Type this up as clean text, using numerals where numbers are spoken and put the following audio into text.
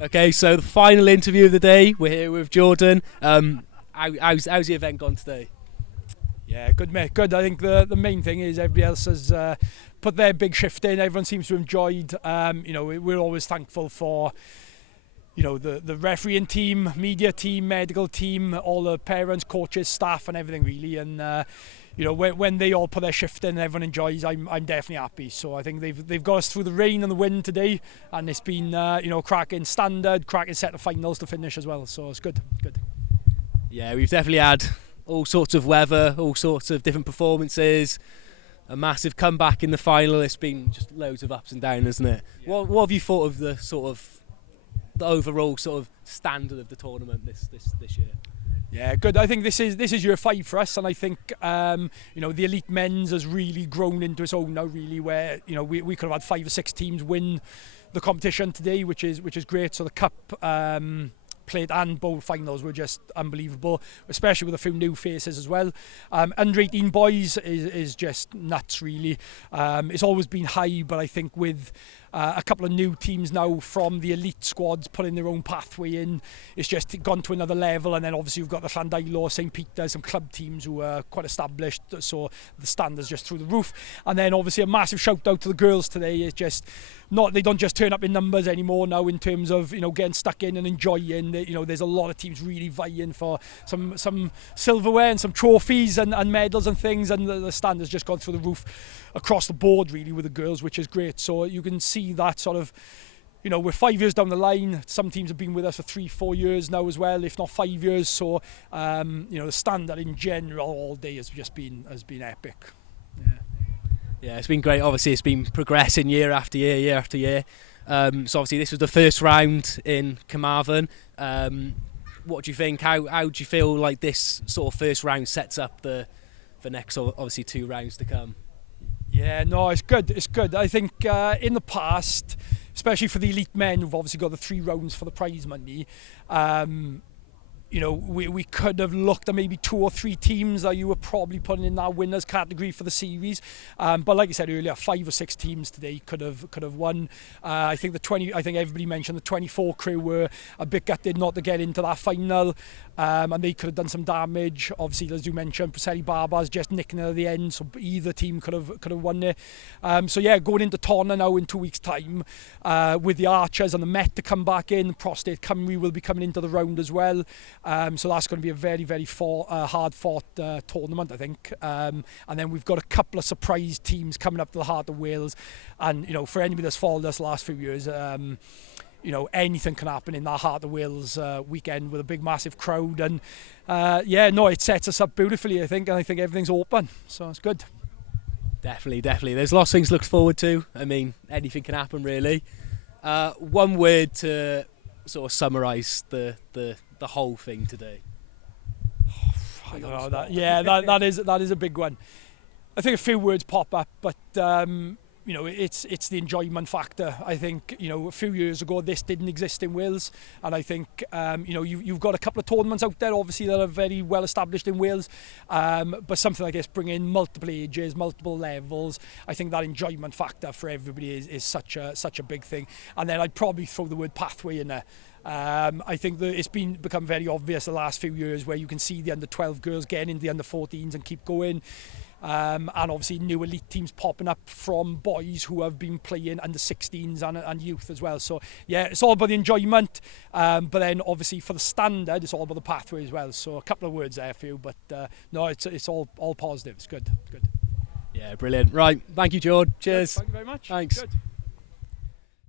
Okay, so the final interview of the day. We're here with Jordan. How's the event gone today? Yeah, good mate, good. I think the main thing is everybody else has put their big shift in. Everyone seems to have enjoyed. We're always thankful for the refereeing team, media team, medical team, all the parents, coaches, staff, and everything really. And when they all put their shift in, and everyone enjoys. I'm definitely happy. So I think they've got us through the rain and the wind today, and it's been cracking standard, cracking set of finals to finish as well. So it's good. Yeah, we've definitely had all sorts of weather, all sorts of different performances, a massive comeback in the final. It's been just loads of ups and downs, isn't it? Yeah. What have you thought of the overall sort of standard of the tournament this year? Yeah, good. I think this is year 5 for us, and I think the elite men's has really grown into its own now. Really, where we could have had 5 or 6 teams win the competition today, which is great. So the cup. Plate and bowl finals were just unbelievable, especially with a few new faces as well. Under 18 boys is just nuts really. It's always been high, but I think with a couple of new teams now from the elite squads putting their own pathway in, it's just gone to another level. And then obviously you've got the Llandailo, St Peter's, some club teams who are quite established, so the standards just through the roof. And then obviously a massive shout out to the girls today. It's just they don't just turn up in numbers anymore now in terms of getting stuck in and enjoying. There's a lot of teams really vying for some silverware and some trophies and medals and things, and the standards just gone through the roof across the board really with the girls, which is great. So you can see that sort of we're 5 years down the line. Some teams have been with us for 3-4 years now as well, if not 5 years. So the standard in general all day has been epic. Yeah, it's been great. Obviously, it's been progressing year after year. So obviously, this was the first round in Carmarthen. What do you think? How do you feel like this sort of first round sets up the next, obviously, 2 rounds to come? Yeah, no, it's good. I think in the past, especially for the elite men who've obviously got the 3 rounds for the prize money, we could have looked at maybe 2 or 3 teams that you were probably putting in that winners category for the series. But like I said earlier, 5 or 6 teams today could have won. I think everybody mentioned the 24 crew were a bit gutted not to get into that final. And they could have done some damage. Obviously, as you mentioned, Preseli Barba's just nicking it at the end, so either team could have won it. So yeah, going into Tonna now in 2 weeks' time, with the Archers and the Met to come back in, Prostate Cymru will be coming into the round as well. So that's going to be a very, very hard-fought tournament, I think. And then we've got a couple of surprise teams coming up to the Heart of Wales. And for anybody that's followed us the last few years, anything can happen in that Heart of Wales weekend with a big, massive crowd. And it sets us up beautifully, I think. And I think everything's open, so it's good. Definitely. There's lots of things to look forward to. I mean, anything can happen, really. One word to sort of summarise the whole thing today. I don't know that. Yeah, that is a big one. I think a few words pop up, but it's the enjoyment factor. I think a few years ago this didn't exist in Wales, and I think you've got a couple of tournaments out there obviously that are very well established in Wales, but something like this bringing multiple ages, multiple levels. I think that enjoyment factor for everybody is such a big thing. And then I'd probably throw the word pathway in there. I think that it's become very obvious the last few years where you can see the under 12 girls getting into the under 14s and keep going. And obviously new elite teams popping up from boys who have been playing under 16s and youth as well. So yeah, it's all about the enjoyment, but then obviously for the standard it's all about the pathway as well. So a couple of words there for you, but no, it's all positive. It's good. Yeah, brilliant. Right, thank you, George. Cheers. Thank you very much. Thanks. Good.